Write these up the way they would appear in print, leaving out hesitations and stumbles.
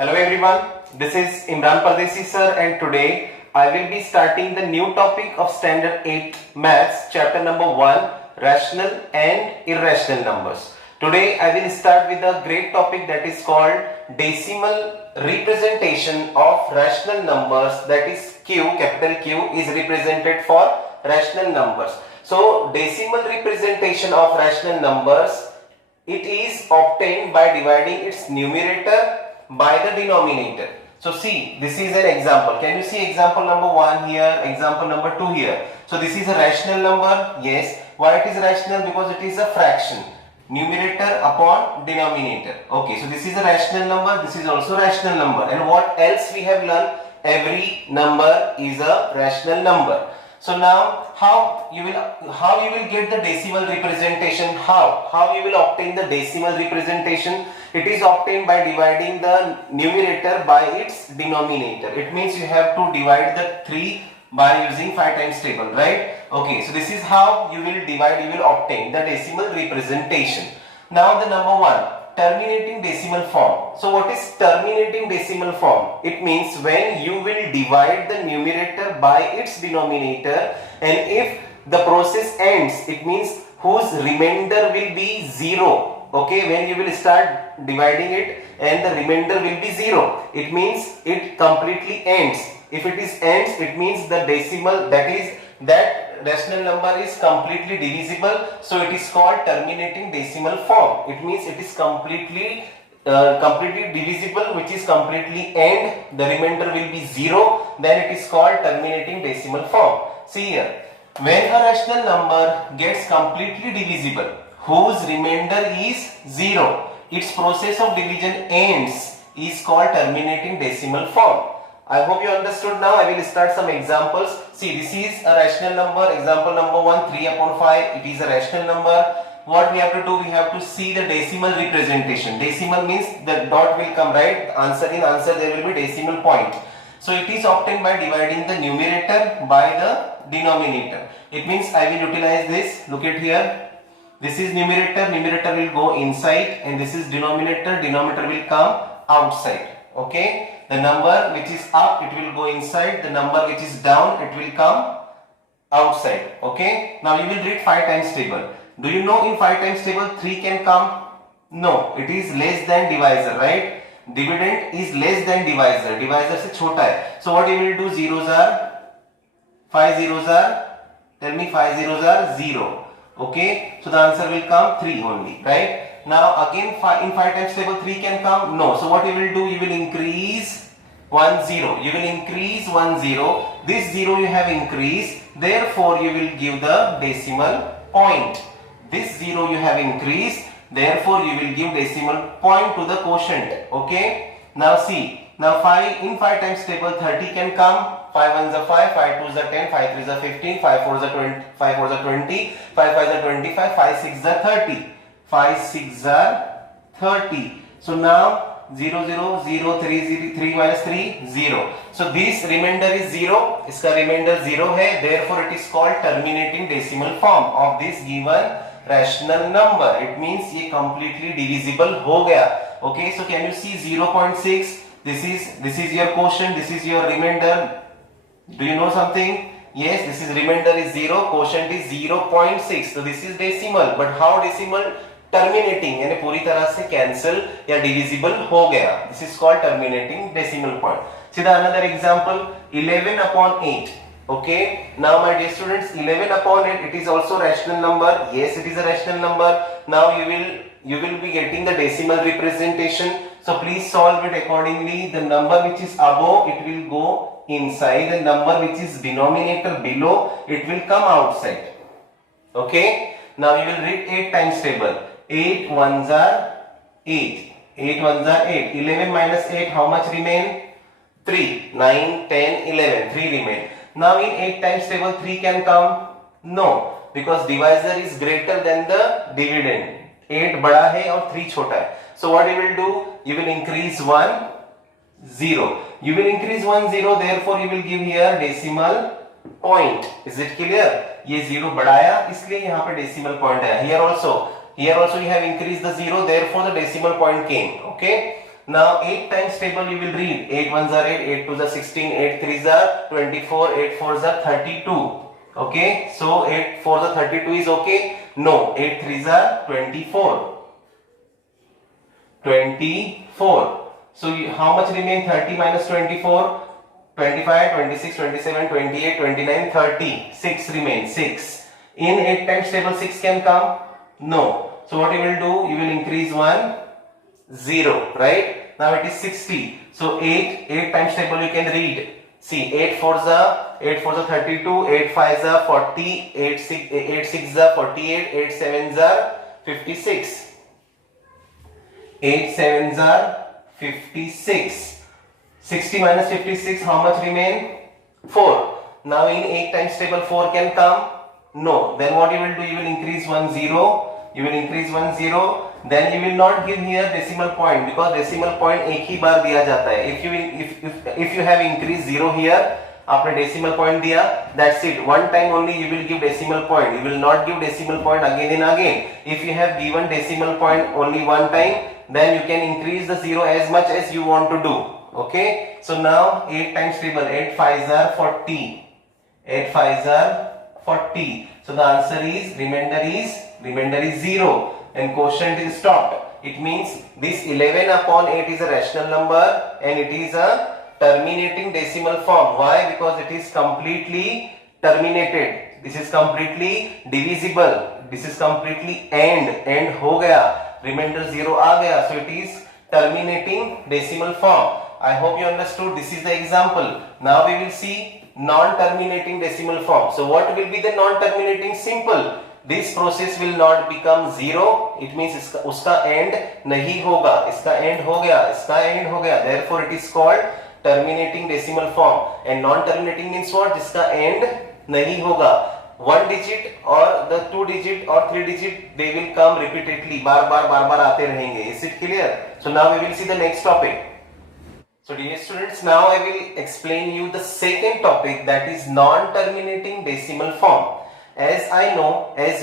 Hello everyone, this is Imran Pardesi sir and today I will be starting the new topic of Standard 8 Maths chapter number 1 Rational and Irrational Numbers. Today I will start with a great topic that is called decimal representation of rational numbers, that is Q, capital Q is represented for rational numbers. So decimal representation of rational numbers, it is obtained by dividing its numerator by the denominator. So see, this is an example. Can you see example number 1 here, example number 2 here? So this is a rational number. Yes. Why it is rational? Because it is a fraction. Numerator upon denominator. Okay, so this is a rational number. This is also a rational number. And what else we have learned? Every number is a rational number. So now how you will get the decimal representation? How you will obtain the decimal representation? It is obtained by dividing the numerator by its denominator. It means you have to divide the 3 by using 5 times table, right? Okay, so this is how you will divide, you will obtain the decimal representation. Now the number 1, terminating decimal form. So what is terminating decimal form? It means when you will divide the numerator by its denominator, and if the process ends, it means whose remainder will be 0. Okay, when you will start dividing it and the remainder will be 0, it means it completely ends. If it is ends, it means the decimal, that rational number is completely divisible, so it is called terminating decimal form. It means it is completely divisible, which is completely end, the remainder will be 0, then it is called terminating decimal form. See here, when a rational number gets completely divisible whose remainder is 0, its process of division ends, is called terminating decimal form. I hope you understood now. I will start some examples. See, this is a rational number. Example number 1, 3 upon 5. It is a rational number. What we have to do? We have to see the decimal representation. Decimal means the dot will come, right? In answer there will be decimal point. So it is obtained by dividing the numerator by the denominator. It means I will utilize this. Look at here. This is numerator. Numerator will go inside, and this is denominator. Denominator will come outside. Okay. The number which is up, it will go inside. The number which is down, it will come outside. Okay. Now you will read 5 times table. Do you know in 5 times table 3 can come? No. It is less than divisor, right? Dividend is less than divisor. Divisor se chota hai. So what you will do? Zeros are 5 zeros are. Tell me 5 zeros are 0. Okay. So the answer will come 3 only, right? Now again in 5 times table 3 can come? No. So what you will do? You will increase 1 0. You will increase 1 0. This 0 you have increased. Therefore you will give the decimal point. This 0 you have increased. Therefore you will give decimal point to the quotient. Okay. Now see. Now in 5 times table 30 can come. 5 1s are 5, 5 2s are 10, 5 3s are 15, 5 4s are 20, 5 4s are 20, 5 5s are 25, 5 6s are 30. 5 6 are 30. So now 0 0 0 3 3 minus 3 0. So this remainder is 0. Iska remainder 0 hai. Therefore it is called terminating decimal form of this given rational number. It means ye completely divisible ho gaya. Okay. So can you see 0.6? This is your quotient. This is your remainder. Do you know something? Yes, this is remainder is 0. Quotient is 0.6. So this is decimal. But how decimal? Terminating, यानी पूरी तरह से cancel या divisible हो गया. This is called terminating decimal point. See the another example, 11 upon 8. Okay. Now my dear students, 11 upon 8, it is also rational number. Yes, it is a rational number. Now you will be getting the decimal representation. So please solve it accordingly. The number which is above, it will go inside. The number which is denominator below, it will come outside. Okay. Now you will read 8 times table. 8 1s are 8. 8 1s are 8. 11 minus 8, how much remain? 3. 9, 10, 11. 3 remain. Now in 8 times table 3 can come? No. Because divisor is greater than the dividend. 8 bada hai or 3 chota hai. So what you will do? You will increase 1 0. You will increase 1 0. Therefore you will give here decimal point. Is it clear? ये 0 बढ़ाया इसलिए यहाँ पे decimal point है. Here also you have increased the 0, therefore the decimal point came. Okay. Now 8 times table you will read. 8 ones are 8, 8 twos are 16, 8 threes are 24, 8 fours are 32. Okay, so 8 fours are 32 is okay? No, 8 threes are 24. 24. So how much remain? 30 minus 24? 25, 26, 27, 28, 29, 30. 6 remains. 6. In 8 times table 6 can come? No. So what you will do? You will increase 1, 0, right? Now it is 60. So 8 times table you can read. See, 8 fours are 32, 8 fives are 40, 8 sixes are 48, 8 sevens are 56. 8 sevens are 56. 60 minus 56, how much remain? 4. Now in 8 times table 4 can come? No. Then what you will do? You will increase 1 0. You will increase 1 0. Then you will not give here decimal point, because decimal point एक ही बार दिया जाता है. If you have increased 0 here, आपने decimal point दिया, that's it. One time only you will give decimal point. You will not give decimal point again and again. If you have given decimal point only one time, then you can increase the 0 as much as you want to do. Okay. So now 8 times table, 8 fives are 40. 8 fives are 40. So the answer is remainder is 0. And quotient is stopped. It means this 11 upon 8 is a rational number and it is a terminating decimal form. Why? Because it is completely terminated. This is completely divisible. This is completely end हो गया. Remainder 0 आ गया. So it is terminating decimal form. I hope you understood. This is the example. Now we will see non-terminating decimal form. So what will be the non-terminating? Simple. This process will not become 0. It means उसका end नहीं होगा. इसका end हो गया. इसका end हो गया. Therefore it is called terminating decimal form. And non-terminating means what? जिसका end नहीं होगा. 1 digit or the 2 digit or 3 digit, they will come repeatedly. बार बार आते रहेंगे. Is it clear? So now we will see the next topic. So dear students, now I will explain you the second topic, that is non-terminating decimal form. As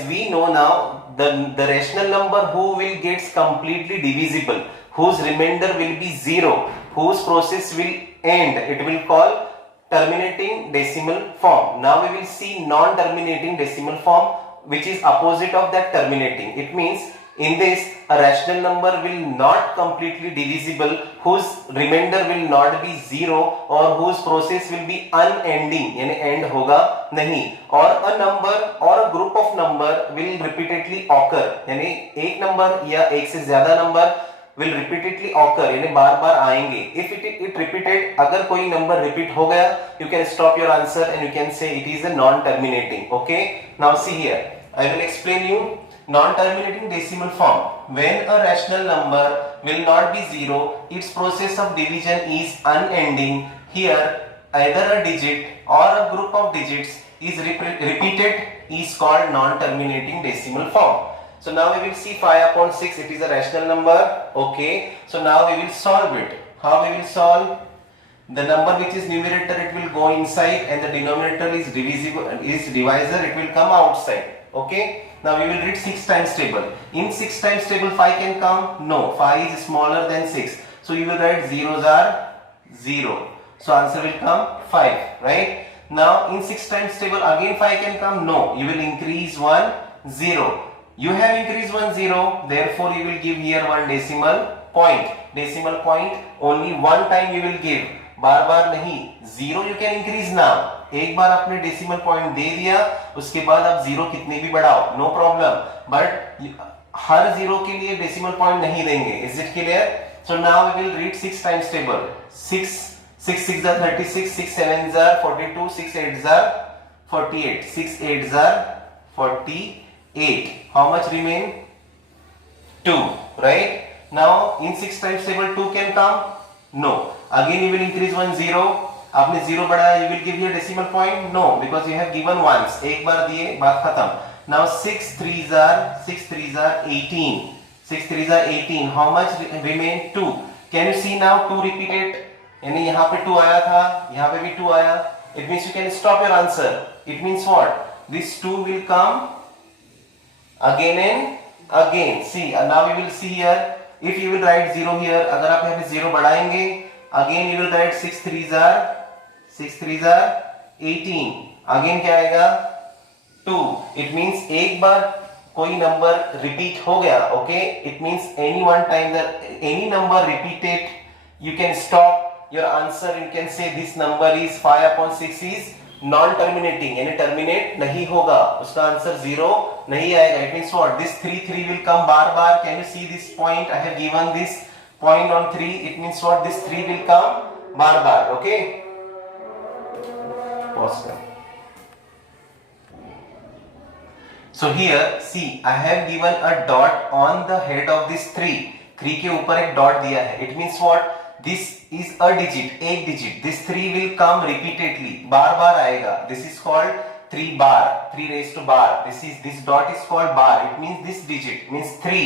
we know now, the rational number who will gets completely divisible, whose remainder will be 0, whose process will end, it will call terminating decimal form. Now we will see non-terminating decimal form, which is opposite of that terminating. It means in this a rational number will not completely divisible, whose remainder will not be 0 or whose process will be unending, यानी end होगा नहीं, और a number or a group of number will repeatedly occur, यानी एक number या एक से ज्यादा number will repeatedly occur, यानी बार बार आएंगे. If it repeated, अगर कोई number repeat हो गया, you can stop your answer and you can say it is a non-terminating. Okay, now see here, I will explain you non-terminating decimal form. When a rational number will not be 0, its process of division is unending. Here either a digit or a group of digits is repeated is called non-terminating decimal form. So now we will see 5 upon 6, it is a rational number. Okay, so now we will solve it. How we will solve? The number which is numerator, it will go inside, and the denominator is divisor, it will come outside. Okay, now we will read 6 times table. In 6 times table 5 can come? No, 5 is smaller than 6. So you will write zeros are 0. So answer will come 5, right? Now in 6 times table again 5 can come? No, you will increase 1 0. You have increased 1 0, therefore you will give here one decimal point. Decimal point only one time you will give. बार बार नहीं. 0 you can increase now. एक बार आपने decimal point दे दिया, उसके बाद आप 0 कितने भी बढ़ाओ, नो प्रॉब्लम. बट हर 0 के लिए डेसिमल पॉइंट नहीं देंगे. Is it clear? So now we will read 6 times table. 6 6 are 36, 6 7 are 42, 6 8 are 48, 6 8 are 48. How much remain? 2, right? Now in 6 times table 2 can come? No. Again you will increase 1 0. आपने 0 बढ़ाया, you will give here decimal point? No, because you have given once. एक बार दिए, बात खत्म. Now 6 3s are 18. 6 3s are 18. How much remain? 2. Can you see now 2 repeated? यानी यहाँ पे 2 आया था, यहाँ पे भी 2 आया. It means you can stop your answer. It means what? This 2 will come again and again. See, now we will see here if you will write 0 here, अगर आप यहाँ पे 0 बढ़ाएंगे, again you will write 6 3s are 18, again क्या आएगा 2. It means एक बार कोई number repeat हो गया, okay, it means any one time that any number repeated, you can stop your answer, you can say this number is 5/6 is non terminating, यानी terminate नहीं होगा, उसका आंसर 0 नहीं आएगा. It means what, this 3 will come bar bar. Can you see this point? I have given this point on 3. It means what, this 3 will come bar bar. Okay, pause कर. So here see, I have given a dot on the head of this 3. 3 के ऊपर एक dot दिया है. It means what? This is a digit, एक digit. This 3 will come repeatedly, बार बार आएगा. This is called 3 bar, 3 raised to bar. This dot is called bar. It means this digit means 3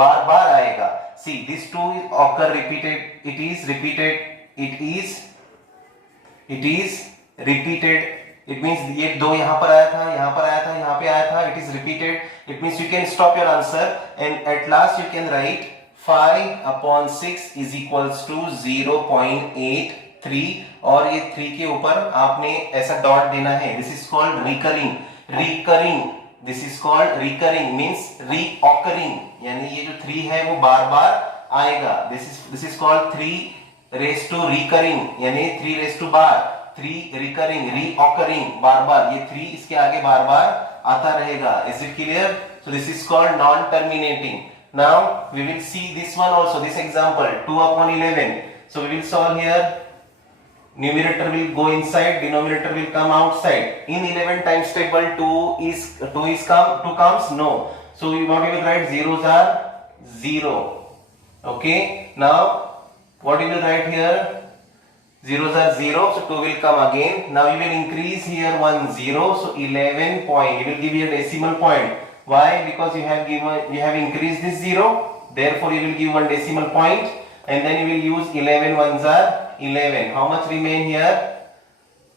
बार बार आएगा. See, this 2 occur repeated. It is repeated. It is repeated. It means ये 2 यहाँ पर आया था, यहाँ पर आया था, यहाँ पे आया था. It is repeated. It means you can stop your answer and at last you can write 5/6 is equals to 0.83. और ये 3 के ऊपर आपने ऐसा डॉट देना है. This is called recurring. This is called recurring means reoccurring, यानी ये जो 3 है वो बार बार आएगा. This is called 3 raised to recurring, यानी 3 raised to bar. 3 recurring, reoccurring, बार बार. ये 3 इसके आगे बार बार आता रहेगा. Is it clear? So this is called non-terminating. Now we will see this one also, this example 2/11. So we will solve here. Numerator will go inside, denominator will come outside. In 11 times table 2 comes, no. So what you will write, zeros are 0. Okay, now what you will write here, zeros are 0, so 2 will come again. Now you will increase here 1 0, so 11 point, you will give here decimal point. Why? Because you have increased this 0, therefore you will give one decimal point and then you will use 11 ones are 11. How much remain here?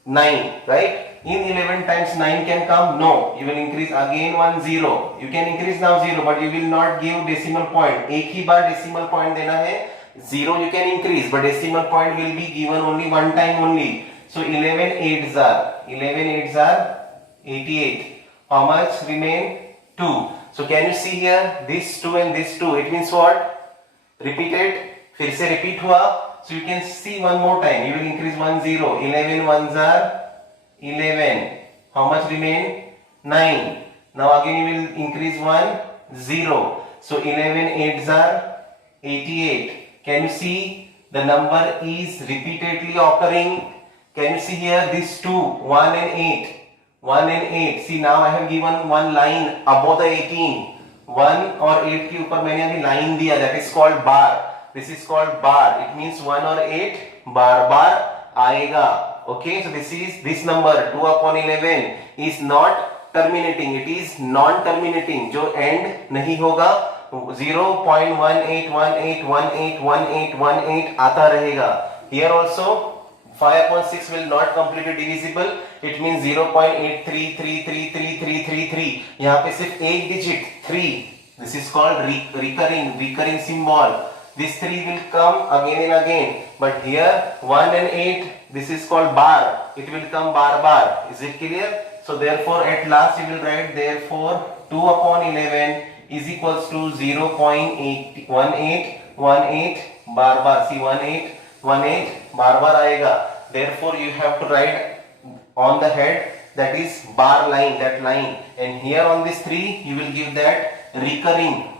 9, right? In 11 times 9 can come? No. You will increase again 1 0. You can increase now 0, but you will not give decimal point. एक ही बार decimal point देना है. 0 you can increase, but decimal point will be given only one time only. So 11 8s are 88. How much remain? 2. So can you see here, this 2 and this 2, it means what? Repeated, फिर से repeat हुआ. So you can see one more time, you will increase 1 0. 11 ones are 11. How much remain? 9. Now again you will increase 1 0. So 11 8s are 88. Can you see the number is repeatedly occurring? Can you see here, this 2, 1 and 8. 1 and 8. See, now I have given one line above the 18. 1 और 8 के ऊपर मैंने अभी line दिया. That is called bar. This is called bar. It means 1 और 8 बार बार आएगा. Okay, so this number 2/11 is not terminating. It is non-terminating, जो end नहीं होगा. 0.1818181818 आता रहेगा. Here also 5/6 will not completely divisible. It means 0.83333333. यहाँ पे सिर्फ एक digit 3. This is called recurring symbol. This 3 will come again and again. But here 1 and 8, this is called bar. It will come bar. Is it clear? So therefore at last you will write, therefore 2/11 is equals to 0.1818 bar. See, 18 बार आएगा. Therefore you have to write on the head, that is bar line, that line, and here on this 3 you will give that recurring,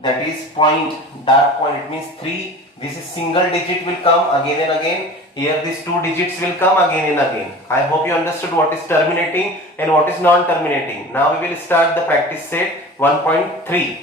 that is point, dark point. It means 3, this is single digit will come again and again. Here these 2 digits will come again and again. I hope you understood what is terminating and what is non-terminating. Now we will start the practice set 1.3.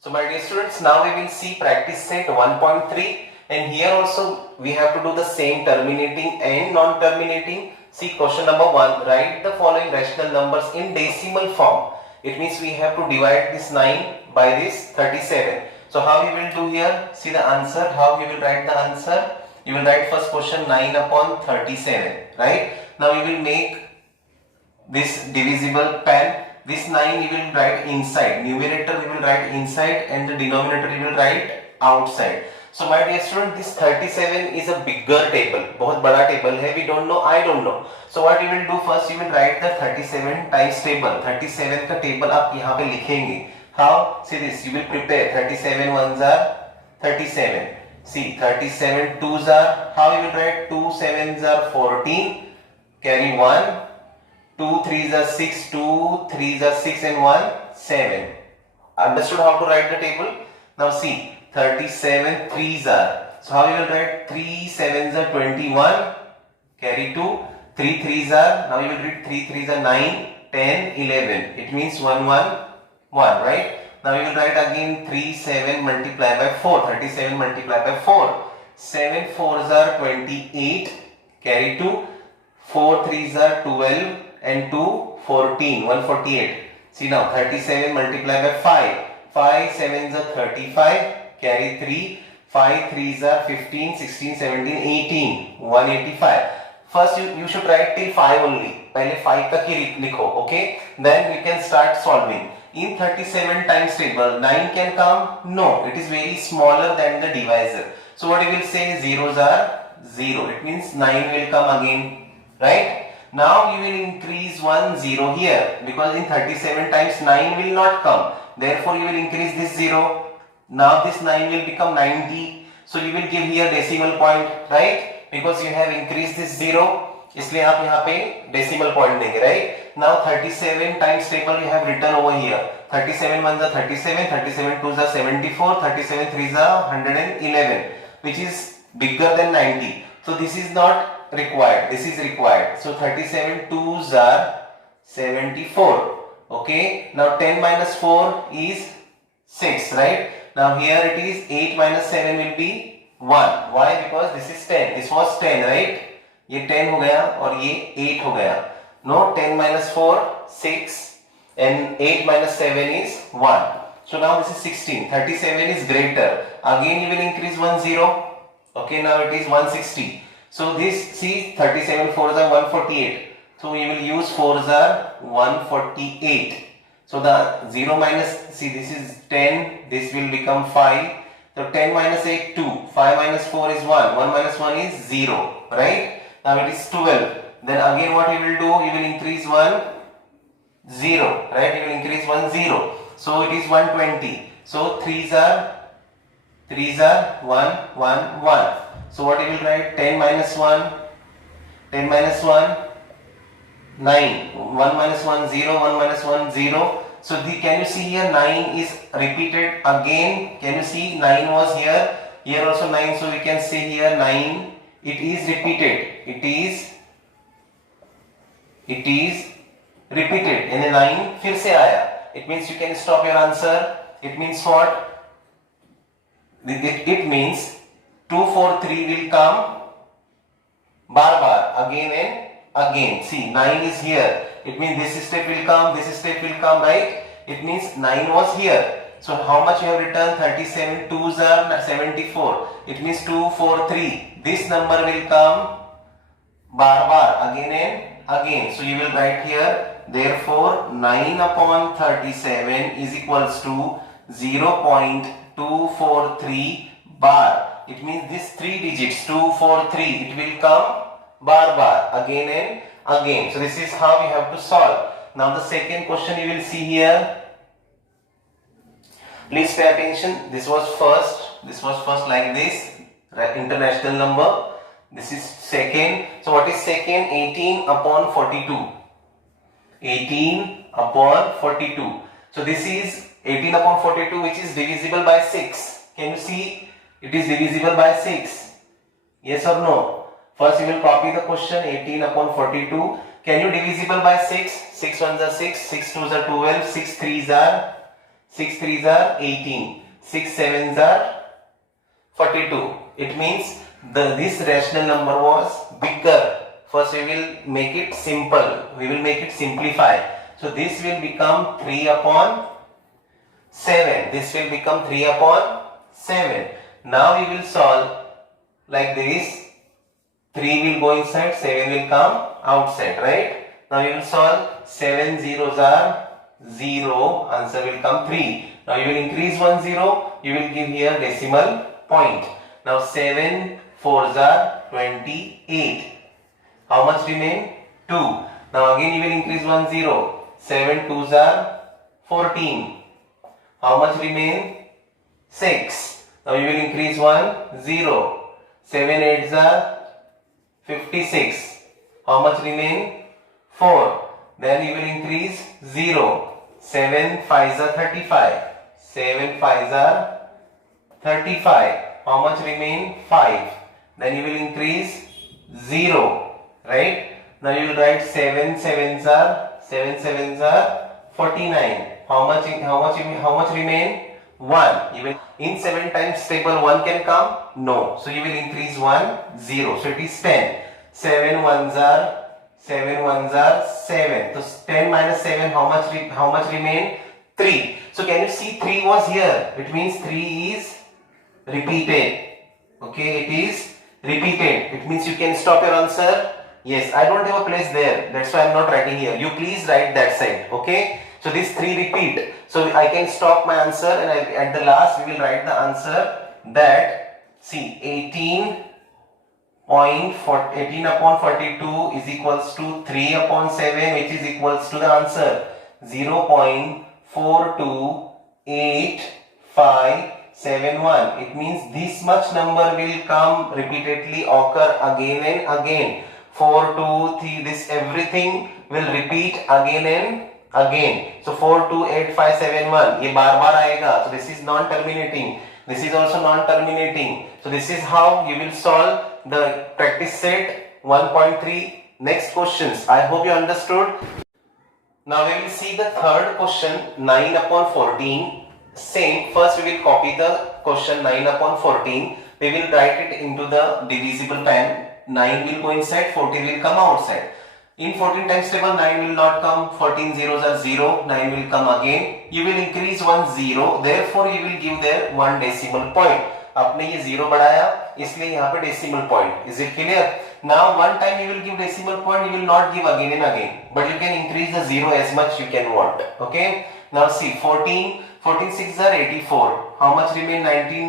So my dear students, now we will see practice set 1.3. And here also we have to do the same, terminating and non-terminating. See question number 1, write the following rational numbers in decimal form. It means we have to divide this 9 by this 37. So how you will do here? See the answer, how you will write the answer. You will write first question 9/37, right? Now you will make this divisible pen This 9 you will write inside. Numerator you will write inside and the denominator you will write outside. So my dear student, this 37 is a bigger table. बहुत बड़ा table है. We don't know. I don't know. So what you will do first? You will write the 37 times table. 37 का table आप यहाँ पे लिखेंगे. How? See this. You will prepare 37 ones are 37. See 37 twos are. How you will write? 2 sevens are 14. Carry 1. 2 threes are 6. 2 threes are 6 and 1 7. Understood how to write the table? Now see. 37 threes are. So how you will write? 3 sevens are 21. Carry 2. 3 threes are. Now you will read 3 threes are 9, 10, 11. It means 1, 1, 1, right? Now you will write again 3, 7 multiply by 4. 37 multiply by 4. 7 fours are 28. Carry 2. 4 threes are 12 and 2, 14. 148. See now 37 multiply by 5. 5 sevens are 35. Carry 3. 5 threes are 15, 16, 17, 18. 185. First you should write till 5 only. पहले 5 तक ही लिखो, okay? Then we can start solving. In 37 times table, 9 can come? No, it is very smaller than the divisor. So what you will say? Zeros are 0. It means 9 will come again, right? Now you will increase 1 0 here because in 37 times 9 will not come. Therefore you will increase this 0. Now this 9 will become 90. So you will give here decimal point, right? Because you have increased this 0. इसलिए आप यहाँ पे decimal point देंगे, right? Now 37 times table you have written over here. 37 ones are 37, 37 twos are 74, 37 threes are 111, which is bigger than 90. So this is not required. This is required. So 37 twos are 74. Okay. Now 10 minus 4 is 6, right? Now here it is 8 minus 7 will be 1. Why? Because this is 10. This was 10, right? ये 10 हो गया और ये 8 हो गया. No, 10 minus 4 6 and 8 minus 7 is 1. So now this is 16. 37 is greater. Again you will increase 1 0. Okay, now it is 160. So this, see, 37 fours are 148. So you will use fours are 148. So the 0 minus, see, this is 10, this will become 5. So 10 minus 8, 2. 5 minus 4 is 1. 1 minus 1 is 0, right? Now it is 12. Then again what you will do? You will increase 1 0, right? You will increase 1 0. So it is 120. So 3s are 1 1 1. So what you will write? 10 minus 1. 10 minus 1. 9. 1 minus 1 0. 1 minus 1 0. So can you see here 9 is repeated again? Can you see 9 was here? Here also 9. So we can say here 9. It is repeated. It is repeated. And 9 फिर से आया. It means you can stop your answer. It means what? It means 2 4 3 will come bar again and again. See, 9 is here. It means this step will come, this step will come, right? It means 9 was here. So how much you have written? 37 twos are 74. It means 2 4 3. This number will come bar again and again. So you will write here, therefore 9 upon 37 is equals to 0.243 bar. It means this 3 digits 2 4 3, it will come bar again and again. So this is how we have to solve. Now the second question you will see here. Please pay attention. This was first like this, international number. This is second. So what is second? 18 upon 42. 18 upon 42. So this is 18 upon 42, which is divisible by 6. Can you see? It is divisible by 6. Yes or no? First you will copy the question. 18 upon 42. Can you divisible by 6? 6 ones are 6, 6 twos are 12, 6 threes are 18, 6 sevens are 42. It means this rational number was bigger. First we will make it simple. We will make it simplify. So this will become 3 upon 7. This will become 3 upon 7. Now we will solve like this. 3 will go inside, 7 will come outside, right? Now we will solve. 7 zeros are 0, answer will come 3. Now you will increase 1 0, you will give here decimal point. Now 7 4s are 28. How much remain? 2. Now again you will increase 1 0. 7 2s are 14. How much remain? 6. Now you will increase 1 0. 7 8s are 56. How much remain? 4. Then you will increase 0. 7 5s are 35. 7 5s are 35. How much remain? 5. Then you will increase 0. Right? Now you will write 7 sevens are 49. How much remain? 1. Even in 7 times table 1 can come? No. So you will increase 1 0. So it is 10. 7 ones are 7. So 10 minus 7, how much remain? 3. So can you see 3 was here? It means 3 is repeated. Okay, it is repeated. It means you can stop your answer. Yes, I don't have a place there. That's why I am not writing here. You please write that side. Okay. So this 3 repeat. So I can stop my answer, and at the last we will write the answer that, see, 18 upon 42 is equals to 3 upon 7, which is equals to the answer 0.428571. It means this much number will come repeatedly, occur again and again. 4 2 3, this everything will repeat again and again. So 428571 ये बार बार आएगा. So this is non-terminating. This is also non-terminating. So this is how you will solve the practice set 1.3. Next questions. I hope you understood. Now we will see the third question, 9 upon 14. Same. First we will copy the question 9 upon 14. We will write it into the divisible pen. 9 will go inside, 14 will come outside. In 14 times table 9 will not come, 14 zeros are 0, 9 will come again. You will increase 1 0, therefore you will give there 1 decimal point. आपने ये 0 बढ़ाया, इसलिए यहाँ पे decimal point. Is it clear? Now one time you will give decimal point, you will not give again and again, but you can increase the 0 as much you can want. Okay? Now see, 14 6 are 84. How much remain? 90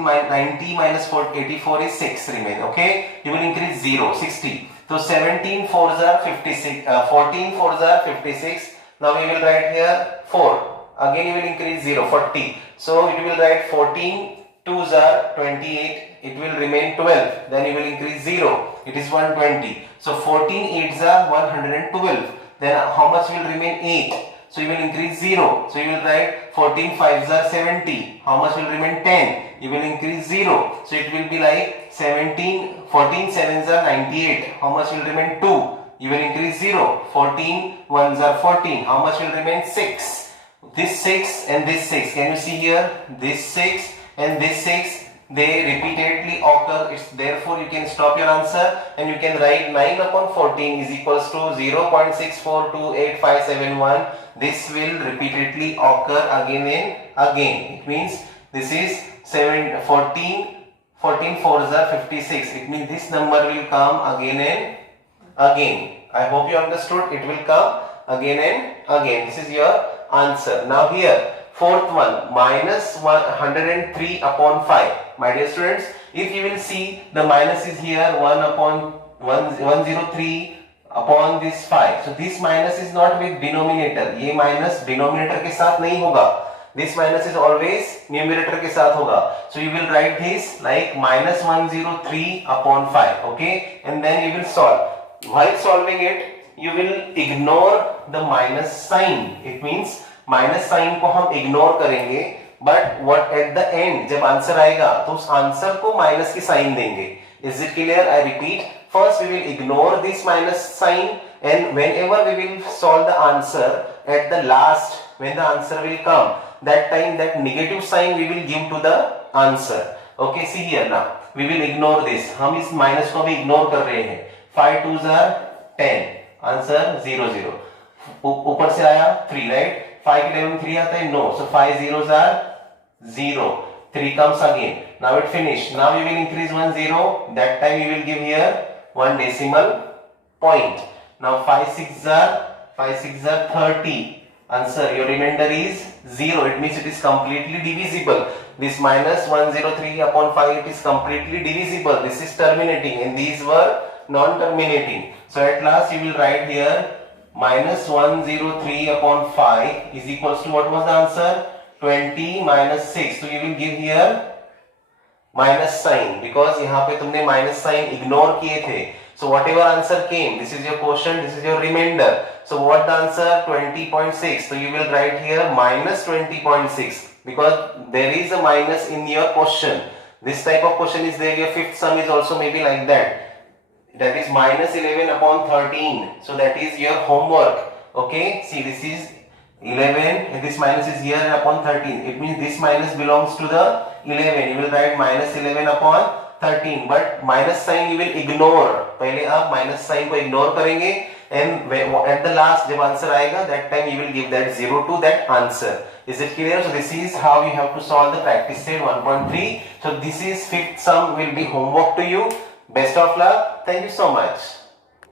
minus 84 is 6 remain. Okay? You will increase 0, 60. So 17 4s are 56. 14 4s are 56. Now we will write here 4. Again you will increase 0, 40. So you will write 14 2s are 28. It will remain 12. Then you will increase 0. It is 120. So 14 8s are 112. Then how much will remain? 8. So you will increase 0. So you will write 14 5s are 70. How much will remain? 10. You will increase 0. So it will be like 14 7s are 98. How much will remain? 2. You will increase 0. 14 1s are 14. How much will remain? 6. This 6 and this 6. Can you see here? This 6 and this 6. They repeatedly occur. It's therefore you can stop your answer and you can write 9 upon 14 is equals to 0.64288571. This will repeatedly occur again and again. It means this is 14 4s are 56. It means this number will come again and again. I hope you understood. It will come again and again. This is your answer. Now here, fourth one, minus 103 upon 5. My dear students, if you will see, the minus is here 103 upon this 5. So this minus is not with denominator. ये minus denominator के साथ नहीं होगा. This minus is always numerator के साथ होगा. So you will write this like minus 103 upon 5. Okay, and then you will solve. While solving it, you will ignore the minus sign. It means minus sign को हम ignore करेंगे, but what at the end जब answer आएगा तो उस answer को minus की sign देंगे. Is it clear? I repeat, first we will ignore this minus sign and whenever we will solve the answer at the last when the answer will come, that time that negative sign we will give to the answer. Okay, see here now we will ignore this. हम इस minus को भी ignore कर रहे हैं. 5 2s are 10, answer 0 0. ऊपर से आया 3, राइट? 5 11 3 आता है? No. So 5 zeros are 0. 3 comes again. Now it finished. Now we will increase 1 0. That time we will give here 1 decimal point. Now 5 6s are 30. Answer, your remainder is 0. It means it is completely divisible. This minus 103 upon 5, it is completely divisible. This is terminating and these were non-terminating. So at last you will write here minus 103 upon 5 is equals to, what was the answer? 20 minus 6. So you will give here minus sign because यहाँ पे तुमने minus sign ignore किए थे. So whatever answer came, this is your quotient, this is your remainder. So what the answer? 20.6. So you will write here minus 20.6 because there is a minus in your question. This type of question is there. Your fifth sum is also maybe like that. That is minus 11 upon 13. So that is your homework. Okay. See, this is 11 and this minus is here and upon 13. It means this minus belongs to the 11. You will write minus 11 upon 13, but minus sign you will ignore. पहले आप minus sign को ignore करेंगे and at the last जब answer आएगा, that time you will give that 0 to that answer. Is it clear? So this is how you have to solve the practice set 1.3. So this is fifth sum will be homework to you. Best of luck. Thank you so much.